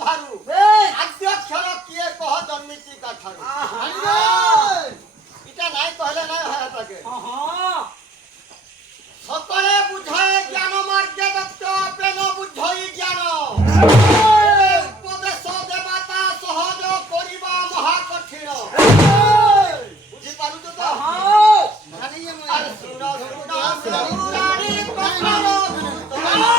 ସଭାରୁ ଆଦ୍ୟକ୍ଷର କିଏ କହ ଜନ୍ମିଛି କାଠାରୁ ଇଟା ନାଇଁ କହିଲେ ନାଇଁ ହଁ ତାକେ সকলে বুঝায় জ্ঞান মার্গে দত্ত প্রেম বুঝই জ্ঞান উপদেশ দেবতা সহজ করিবা মহা কঠিন বুঝি পারুছ তো আর শুন শুন মুরারি প্রশ্নর উত্তর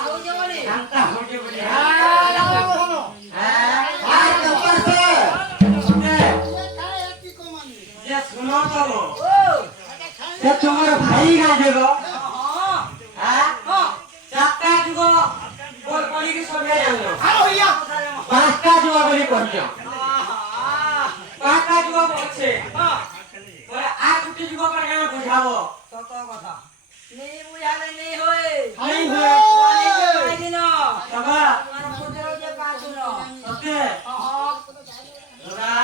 শান্তা হয়ে বলে যে শুনো তো যে তোমার ভাই গাজে গো হ্যাঁ চারটা যুগ বল বলি কি সবে জানো পাঁচটা যুগ বলি করছো পাঁচটা যুগ বলছে বলে আর দুটি যুগ করে কেন বুঝাবো কত কথা নেই বুঝালে নেই হয় নেই হয় পাই দিন বাবা তোমার পুজোর যে পাঁচ দিন ওকে দাদা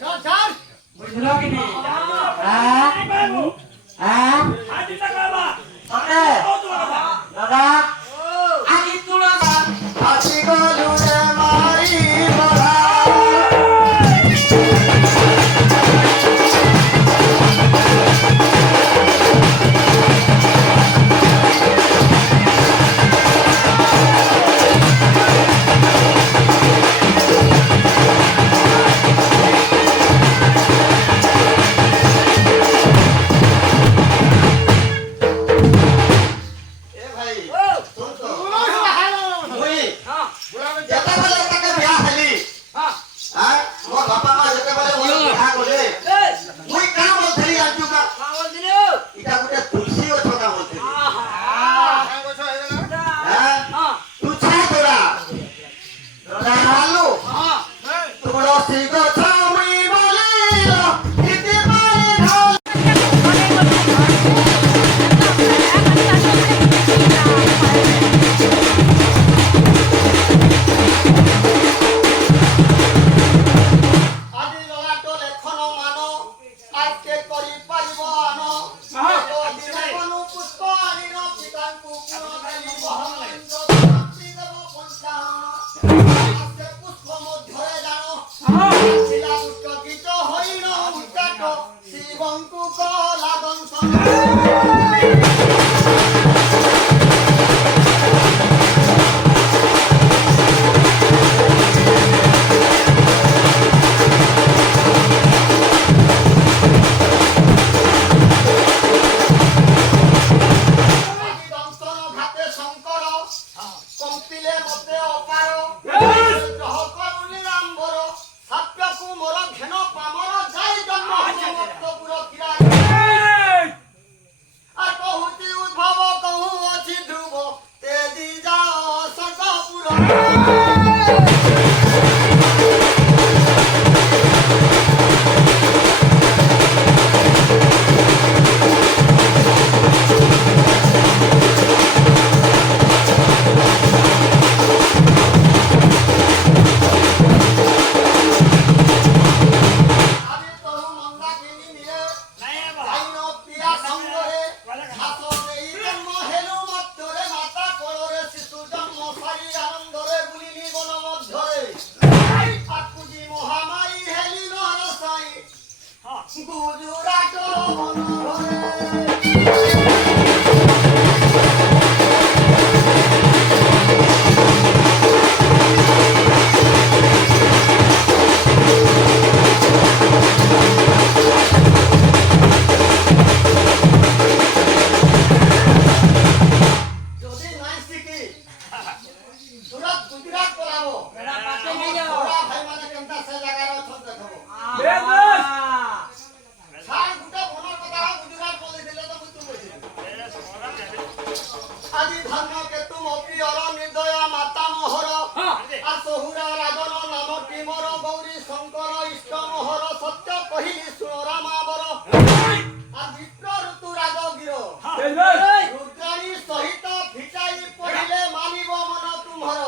চল চল বুঝলো কি নি হ্যাঁ হ্যাঁ ওকে দাদা আজি তুলো হাসি গলু রে মারি বলা এ ভাই শুন তো মুই যেতেবেলে তাকে বিয়া হেলি হ্যাঁ মোর বাপা মা যেতেবেলে মোর বিয়া কলে মুই কাম বলছিলি জানছু কা ইটা গুটে তুলসী গছ কাম বলছিলি হ্যাঁ তুছা তোরা আলু তুলসী গছ মুই বলিল ইতি পারে ঢল আদি ললাটো লেখন মান আইতে করি পারিব আন দিনে মনু পুষ্প আনিন পিতাঙ্কু পুন দেবি বহনন্দ ভক্তি দেব পঞ্চাহন আস্তে পুষ্প মধ্যরে জানো শিলা উৎকৃত হইন উৎকাট শিবঙ্কু কলাদন দংশন ঘাতে শঙ্কর কম্পিলে মতে অপার গ্রহ করুনি রাম্বর সাপ্যকু মোর ঘেন পামর যাই জন্ম সমস্তপুর কিরায় আর কহুতি উদ্ভব কহু অছি ধ্রুব তেজি যাও স্বর্গপুর আদি তহু মন্দাকিনী নিয়ে যাইন প্রিয়া সঙ্গরে ঘাস দেই জন্ম হেলু মধ্যরে মাতা কোলরে শিশু জন্ম সারি আনন্দরে বুলিনি বন মধ্যরে আকুজি মহামায়ী হেলি নরসাই গুজরাট মনোহরে যদি নাই শিখি সুরত গুজরাট পলাবো ওরা ভাই মানে কেনতা সে জায়গায় অছন দেখবো ছাড় গুটা বনর কথা গুজরাট বলে দিলে তো বুঝতে বলছি আদি ধর্ম কেতু অপ্রিয়র নির্দয়া মাতা মোহর আর সহুরা রাজন নামটি মোর গৌরী শঙ্কর ইষ্ট মোহর সত্য কহিলি শুণ রামাবর আর বিপ্র ঋতু রাজগীর রুদ্রাণী সহিত ফিটাই পড়িলে মানিব মন তুমর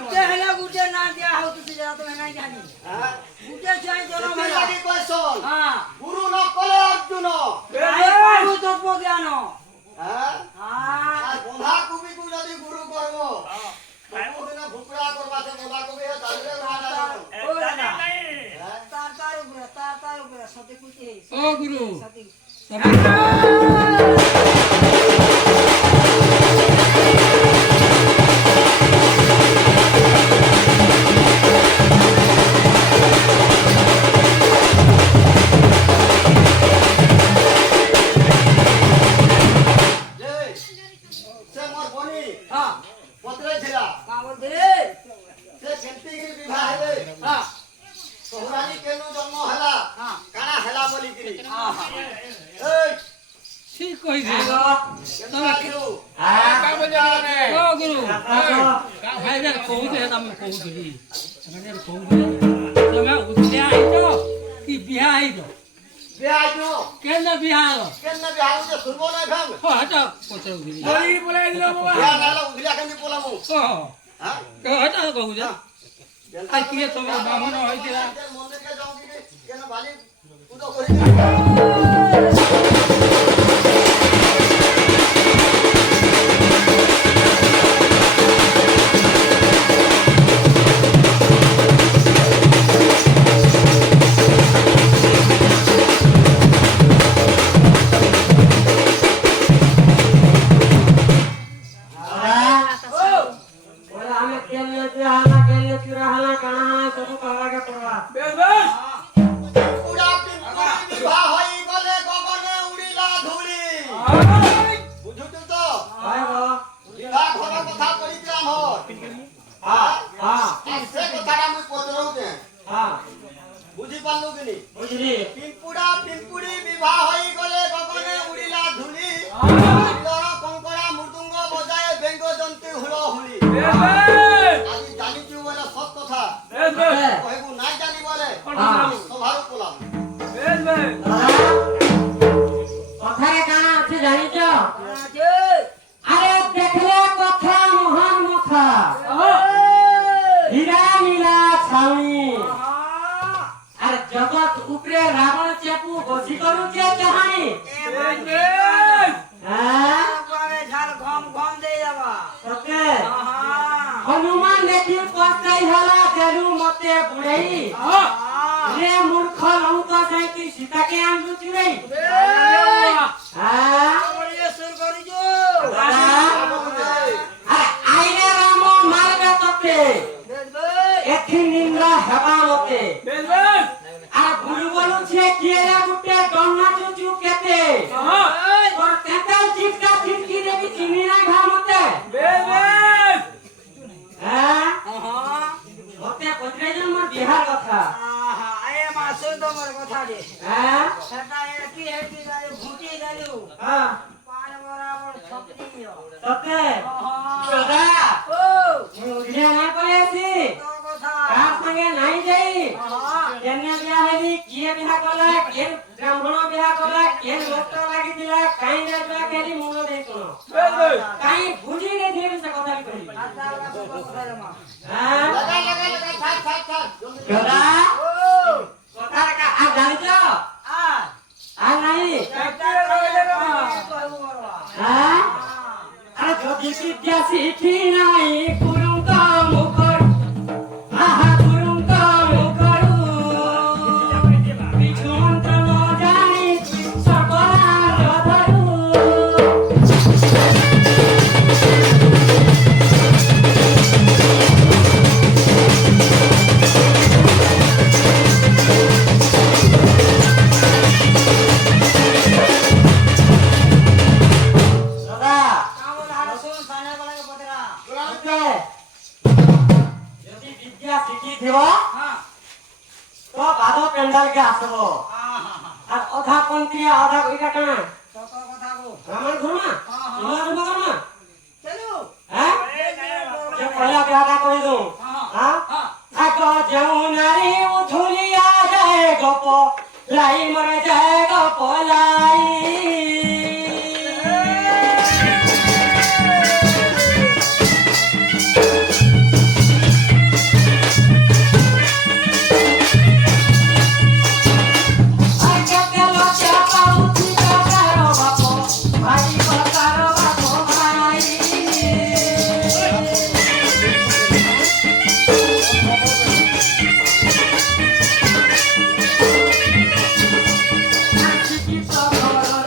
গুটে হেলা গুটে না দিয়া হউতুছি যারা তুমি নাই জানি গুটে চাই জনম হেলা হ্যাঁ গুরু ন কলে অর্জুন আই পাবু তত্ত্ব জ্ঞান হ্যাঁ হ্যাঁ আর বন্ধা কবিকু যদি গুরু করব দিন ভুকড়া করবা সে বন্ধা কবি দাঁড়িয়ে রাখা ও দাদা তার উপরে সতে কুতি ও গুরু সতে ବୋଲିକିରି ଆହା ଏଇ ঠিক কইছে କେନ୍ତା ଅଛୁ? ও গুরু ভাইরা কହୁছে আমি কହୁଥିଲି মানে কହୁଥିଲେ তুমি উঠলে আইছো কি বিয়া আইছো বিয়া আইছো? কেন বিয়া কেন্না বিয়া হচ্ছে শুনবো না ভাঙ হটা পচাউଥିଲି বলি বলে দিল বাবা বিয়া নাইলে উঠলিয়া কেমনি পলামু ও হ্যাঁ হটা কହୁছে আর কি তুমি বামুন হইছিলা মন্দিরকে যাও কি কেন ভালি পূজা করি ওরা আমি কেলে হালা কেলে চুরা হালা কানা হালা সব পাওয়াকে পড়বা বেশ বেশ উড়া পিঙ্কুড়ি বিবাহ হই গলে গগনে উড়িলা ধুলি বুঝুছো তো হয় গো বিবাহ ঘর কথা কইছিলাম হর হ্যাঁ হ্যাঁ সে কথাটা মুই পচরউছে হ্যাঁ বুঝি পারলু কিনি বুঝলি পিঙ্কুড়ি বিবাহ হই গলে গগনে উড়িলা ধুলি লড় কঙ্কড়া মৃদুঙ্গ বজায় ব্যঙ্গ জন্তি হুলহুলি আজি জানিছু বলে সৎ কথা কইবু নাই জানি বলে সভারু পোলাম কথারে কানা আছে জানিছ আছে আরে দেখলে কথা মহান কথা হীরা নীলা ছাউনি আর জগৎ উপরে রাবণ চেপু বসি করুছে চাহানি হ্যাঁ পারে ঝাল ঘম ঘম দে যাবা সতে আহা হনুমান দেখি পস্তাই হলা দেলু মতে বুড়াই রে মূর্খ লঙ্ক যাইতি সীতাকে আনলু চুরাই হ্যাঁ সুর করিছো আইরে রাম মারবে তোকে বেশ বেশ এথি নিন্দা হেবা মতে বেশ বেশ আর গুরু বলুছে কিরে গুটে দন্না চুচু কেতে তোর তেতাল চিটকা চিটকি দেবি চিনি না ঘামতে বেশ বেশ হ্যাঁ আহা মতে পত্রেজন মোর বিহার কথা আহা এ মাসে তোমার কথা রে হ্যাঁ সেটা একই হেটি গালে ঘুটি গালু হ্যাঁ পান বরাবর ছপড়িও সতে আহা দাদা ও মুঝে না করে আছি তোর কথা কার সঙ্গে নাই যাই আহা কেনে বিয়া হইলি কিয়ে বিয়া কলা কেন ব্রাহ্মণ বিয়া কলা কেন লোকটা লাগি দিলা কাই না বিয়া কেলি মন দেই কোন বেশ বেশ কাই বুঝি রে দিয়ে সে কথা কই আচ্ছা আচ্ছা কথা রে মা হ্যাঁ লাগা লাগা লাগা থাক থাক থাক জলদি দাদা ও কথা কা আ জানিছ আ আর নাই একটা কইলে রে মা কইবো বড়বা হ্যাঁ আরে যদি বিদ্যা শিখি নাই গুরু তো মুখর আহা গুরু তো মুখরু বিছু মন্ত্র ন জানি সকলা ধরু দাদা কামল হাড় শুন সানে বলাকে পতরা ওকে যদি বিদ্যা শিখি থিব হ্যাঁ তো বাদ পেন্ডাল কে আসব আহা আর অধা পন্থী অধা কইটা কানা কত কথা গো রামায়ণ ঘুরমা ইলা ঘুরমা করমা চলো হ্যাঁ যে পয়লা বিয়াটা কই দু হ্যাঁ আগ যেও নারী উঠুলিয়া যায় গপ লাই মরে যায় গপ লাই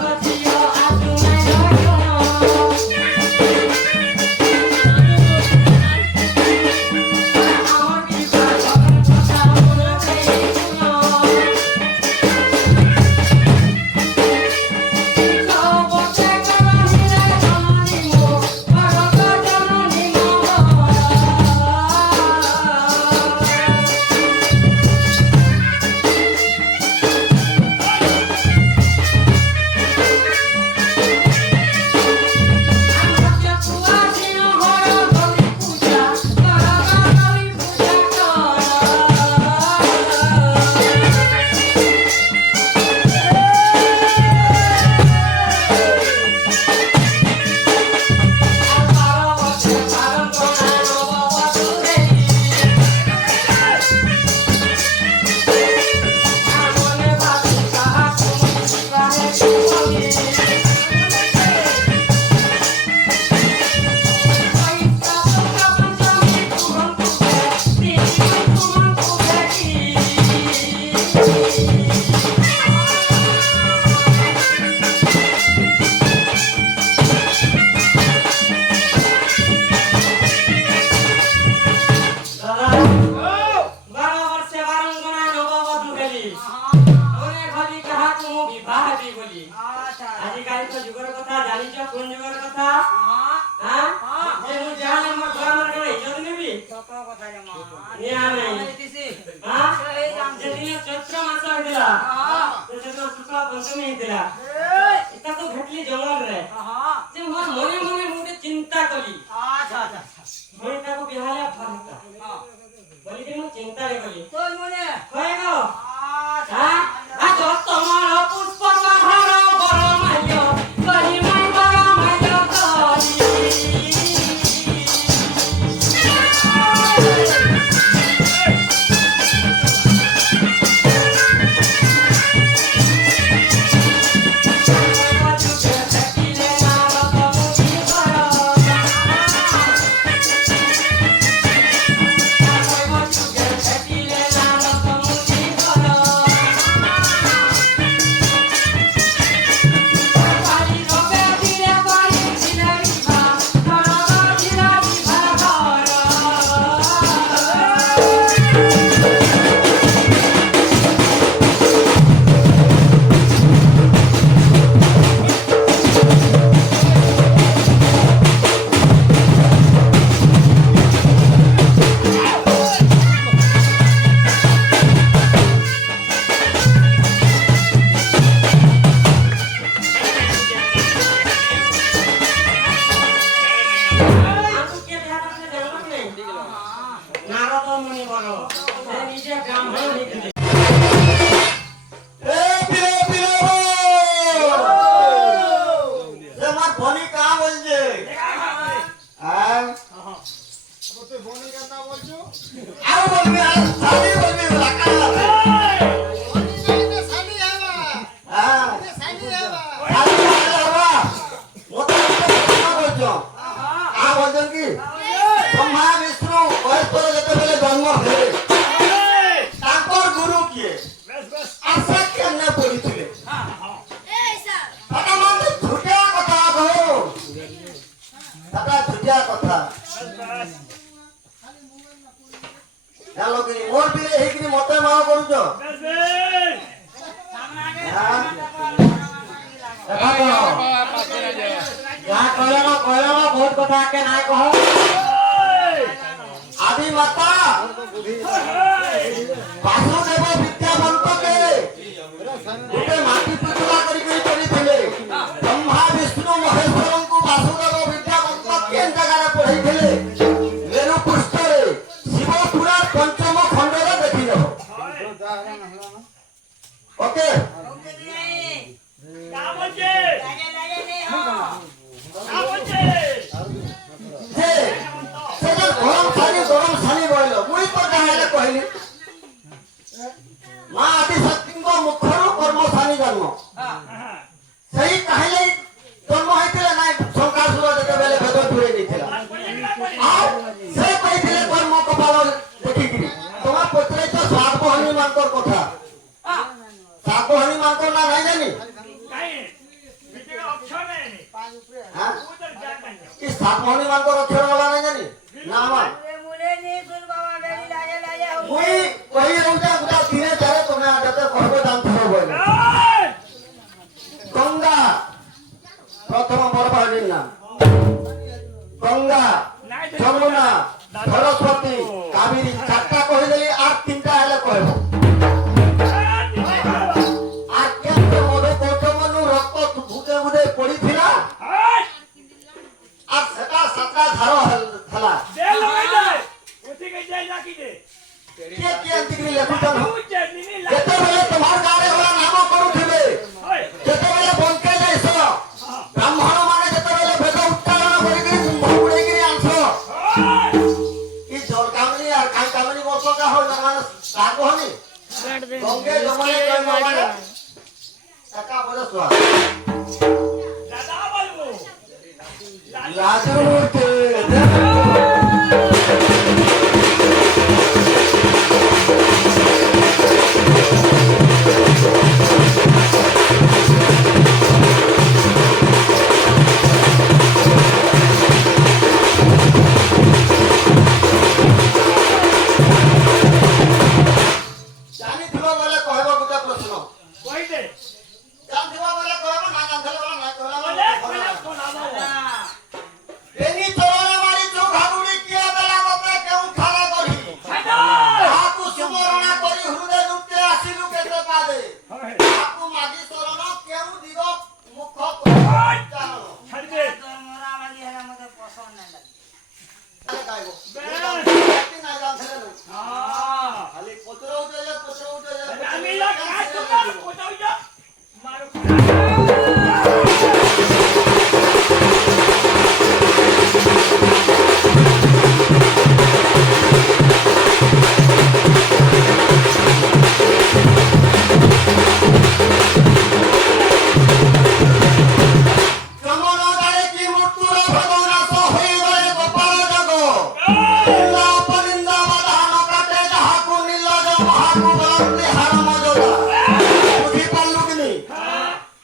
Thank you. ହେବି ବୋଲି আচ্ছা ଆଜିକାଲି ତ ଯୁଗର କଥା ଜାଣିଛ କୋন ଯୁଗର କଥା হ্যাঁ ହାଁ হ্যাঁ ଯେ ମୁଁ ଯାହାହେଲେ ମୋ ଘର ମୋର କଣ ଇଜ୍ଜତ ନେବି কত কথা রে মা নিয়া নাই দিছি ହାଁ এই জান ସେଦିନ ଚୈତ୍ର ମାସ ହେଇଥିଲା হ্যাঁ ସେଦିନ ଶୁକ୍ଳ ପଞ୍ଚମୀ ହେଇଥିଲା এই ଏଟାକୁ ଭେଟଲି ଜଙ୍ଗଲରେ হ্যাঁ ଯେ ମୋର ମନେ ମନେ ମୁଁ ଗୋଟେ ଚିନ୍ତା କଲି আচ্ছা আচ্ছা ମୁଁ ତାକୁ ବିହାରିଆ ଫାରତା হ্যাঁ ବୋଲିକି ମୁଁ ଚିନ୍ତାରେ କଲି তোর মনে ହଏ গো আচ্ছা আজ তোমার পুষ্প পাহাড় বড় মাইল করি মাই বড় মাইল নারদ মুনি বড় সে নিজে ব্রাহ্মণ হইଥିଲେ ए पिलो पिलो ये मार बनी कहां बोलजे हां তুই বনি কথা বলছো আর বলবি আর সালি বলবি লাকা বনি যাইতে সালি আবা হ্যাঁ সালি আবা সালি আবা মোটা কথা বলছো আ বলছেন কি ব্রহ্মা বিষ্ণু মহেশ্বর যেতেবেলে জন্ম হেলে তাকর গুরু কিয়ে আশা কেমনে পড়িছিলে দাদা মানে ঝুটিয়া কথা গো দাদা ঝুটিয়া কথা জানো কি মোর বিলে হেকিনি মতে মাও করুছ যা কইলো বহুত কথা কে নাই কহ আদি মাতা বাসুদেব বিদ্যাবন্তকে গোটে মাটি পুতলা করি কৰিଥିଲେ ব্রহ্মা বিষ্ণু মহেশ্বরଙ୍କୁ বাসুদেব বিদ্যাবন্ত কেন জায়গায় পড়াইଥିଲେ মেরু পৃষ্ঠরে শিবপুরার পঞ্চম খণ্ডরে দেখি যাব ওকে যে সেটা গরম সানি বইল মুই তো যাহালে কহিলি মা আদি শক্তিଙ୍କ মুখରୁ কর্ম সানি জন্ম সেই কাহিলে জন্ম হইଥିଲେ নাই শঙ্কাসুর যেতেবেলে বেদ দূরে নিଥିଲା আর সে কইଥିଲେ কর্ম কপাল দেখিকিরি তোমার পত্রাইছ সাতবহনী মানকর কথা সাতবহনী মানকর না নাই জানি হ্যাঁ কি সাতবহনী মানকর অক্ষর বলা নাই জানি না আমার মুলে নি তোর বাবা বেরি লাগে লাগে মুই কহি রউটা গুটা দিনে চারে তোমরা যাতে কহবে জানতে হবে গঙ্গা প্রথম বড়বাড়ির নাম গঙ্গা যমুনা সরস্বতী কাবেরী চারটা কহিদেলি আর তিনটা হেলে কহব আর কেমন মধু কৌটমনু রক্ত বুদে বুদে পড়িছিলা আর সেটা সাতটা ধার হেলা কে কে আন্তিকি লেখুছন যেতেবেলে তোমার গাঁরে গলা নাম করুথিবে যেতেবেলে বনকে যাইছ ব্রাহ্মণ মানে যেতেবেলে বেদ উচ্চারণ করিকি কুম্ভ উড়াইকি আনছ কি জল কামনি আর কাই কামনি বলছ কা হয় মানে সাগহনি গঙ্গে যমুনে জন্ম মানে একা বলে সোয়া লাজুতে জানিଥିବ ବୋଲେ କହିବ ଗୋଟେ ପ୍ରଶ୍ନ ଜାଣିଥିବ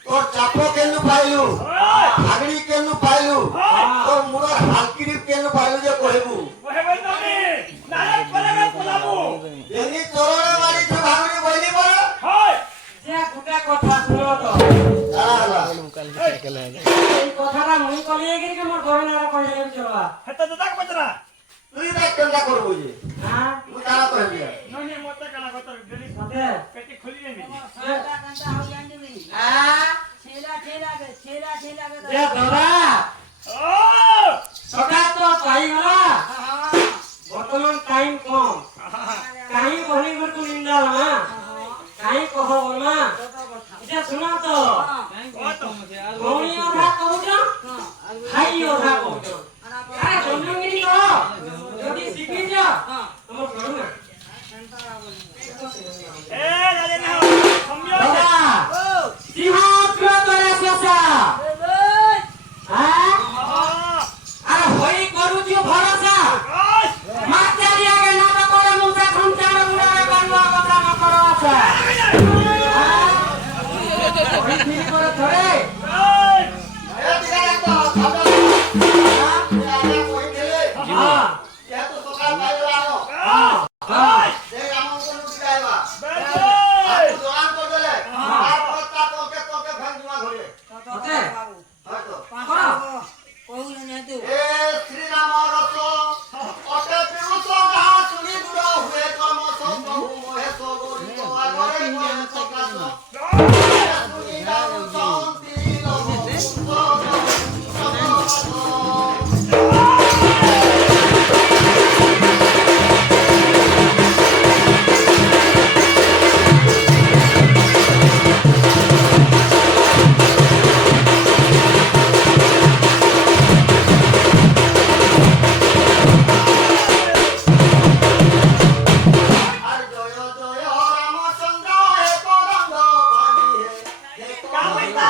তোর চাপ কেনু পাইলু ভাগড়ি কেনু পাইলু তোর মুড়র হালকিরি কেনু পাইলু যে কহিবু এনি চরণে মারি তো ভাগড়ি বইলি পড় যে গোটা কথা শুনো তো এই কথাটা মুই কলিয়ে গিয়ে মোর গহনার কইলে চলবা তুই দেখ কেনটা করবু যে হ্যাঁ মুই তারা কইবি মতে কান্তা কান্তা হাউ জানবি হ্যাঁ ছেলা ছেলা কে যে দাদা সকাল তো পাই গলা বর্তমান টাইম কম কাহি বনি গরু নিন্দা না কাহি কহ বলমা যে শুনা তো ভৌনি ওঠা কହୁছ ভাই ওঠা কହୁছ আরে জন্মগিরি কর যদি শিখি যা তোমার করু না দাদা সিংহ তোরা শেষা হ্যাঁ আর হই করুছি ভরসা মাস্টারি আগে না করে মুসা ঘন্টার উড়ারে বারুয়া কথা না করো আছে ওই ফিরি করে ধরে এ দিকে একটা খাবার আগে কই দিলে হ্যাঁ এত সকাল পাইলো আনো হ্যাঁ যে আমন কোন দিগাইবা আপনি জোরান করে দিলে আর কথা তোকে ভাঙিবা ঘরে ওকে হয়তো কহুলে না তু এ শ্রী রাম রস অতে পিউষ গাহ শুনি গুড় হুয়ে কর্ম সব মোহে সগরি তো আগরে মোহে সকাশ শুনি রাম শান্তি আর জয় জয় রামচন্দ্র হে করঙ্গ পানি হে কামিতা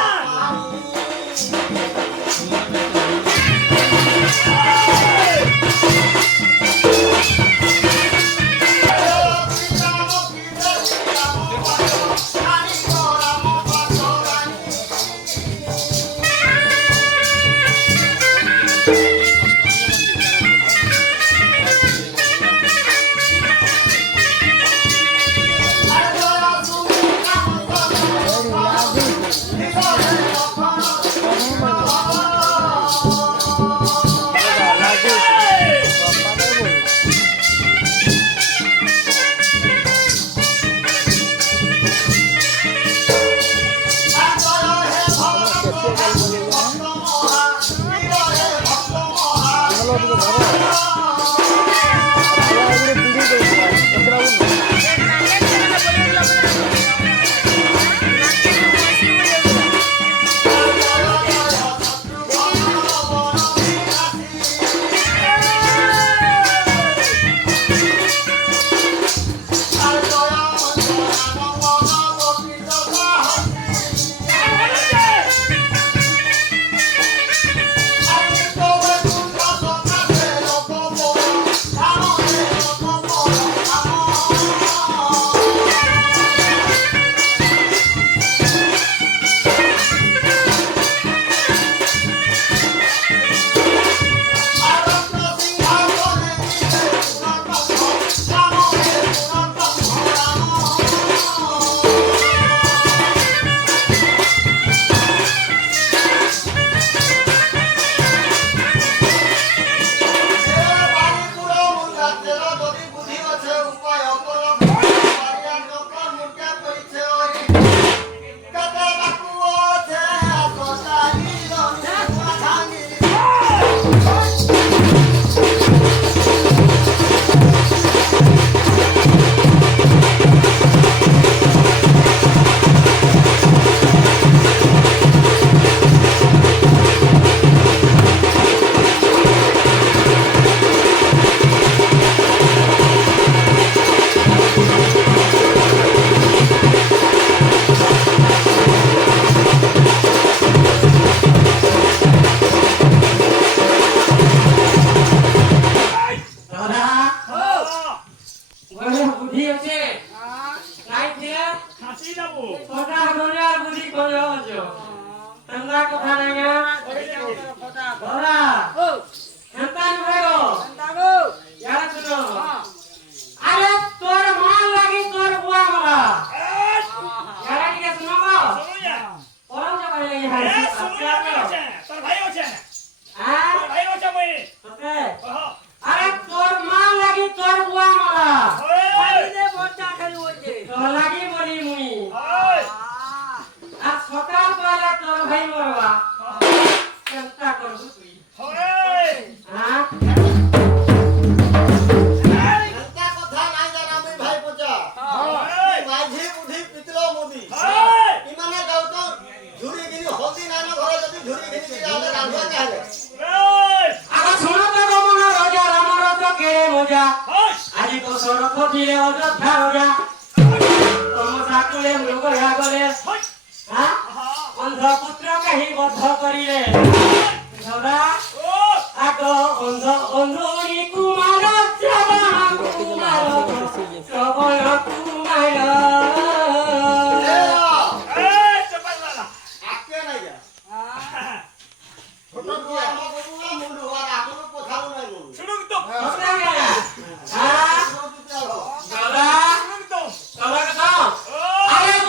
বুদ্ধি আছে নাই দিয়া কথা হলে আর বুদ্ধি করে হচ্ছে तंगा কথা নাই না বড়া ও হেনতান ভাইগো সন্তানো ইয়ারা শুনো হ্যাঁ আরে তোর মা লাগি তোর বুয়া মালা ইয়ারা কি শুনো গো পরম যাবা লাগি হাই হ্যাঁ তোতে আরে তোর মা লাগি তোর বুয়া মালা বাড়িতে বর্ষা খালি বলছে তোর লাগি বলি মুই আর সকাল বেলা তোর ভাই মরবা চিন্তা করবি তুই হ্যাঁ এনকা কথা নাই জানা আমি ভাই পচা মাঝি বুদ্ধি পিতলো মোদি ইমানে গাও তো ঝুরি গিরি হলদি নাই না ঘরে যদি ঝুরি গিরি আলে রাঁধবা কালে আগা শোনো তো গমন রাজা রামর তো কেড়ে মজা আজি তো সরক দিলে অযোধ্যা রাজা তমসা কুলে মৃগ গলে হ্যাঁ অন্ধ পুত্র কাহি বদ্ধ করিলে সদা আগ অন্ধ অন্ধুরি কুমার শ্রবণ কুমার শ্রবণ কুমার আকে নাই যা ছোট বুয়া আমা ববুলা মুন্ডু আর আমনো কথাও নাই মুন্ডু হ্যাঁ সদা সদা কথা আরে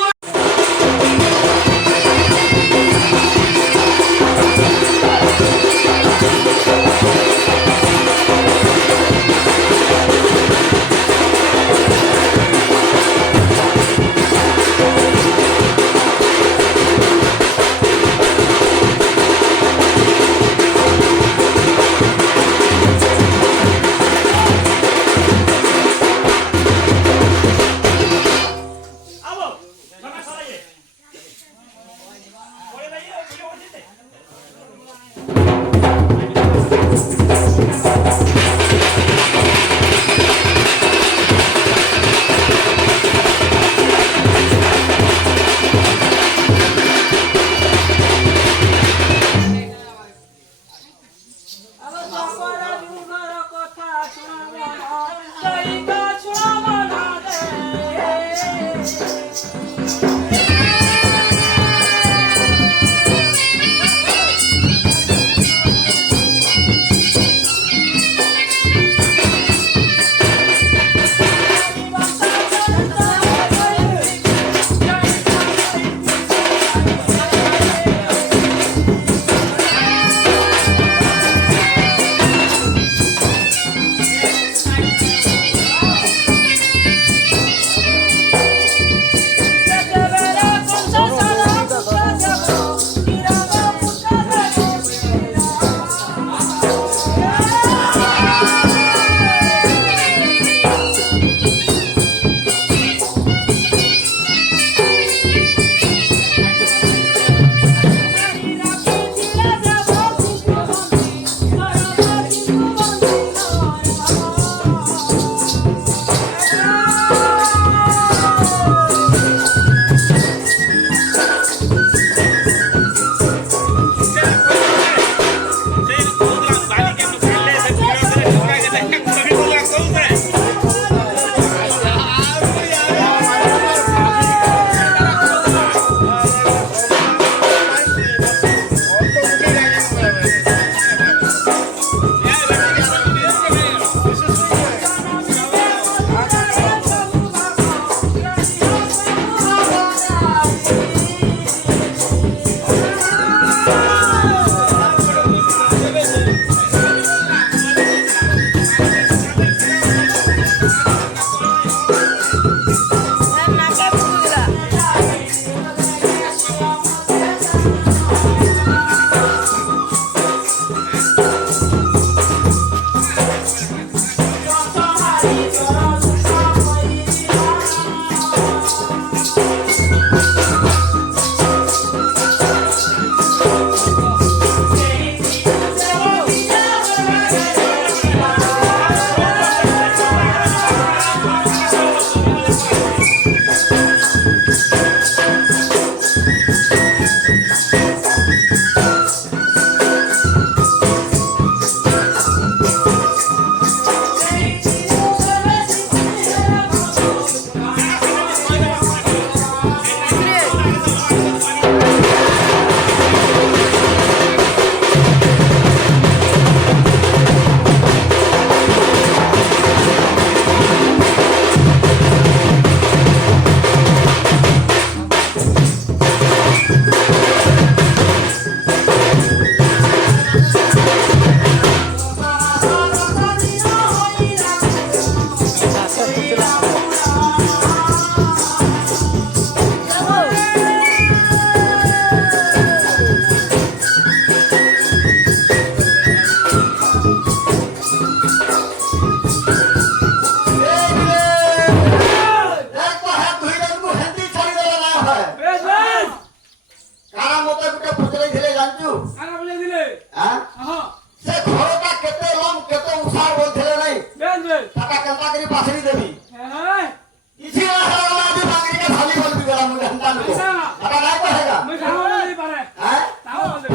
କେନ୍ତା କରି ବାସରି ଦେବି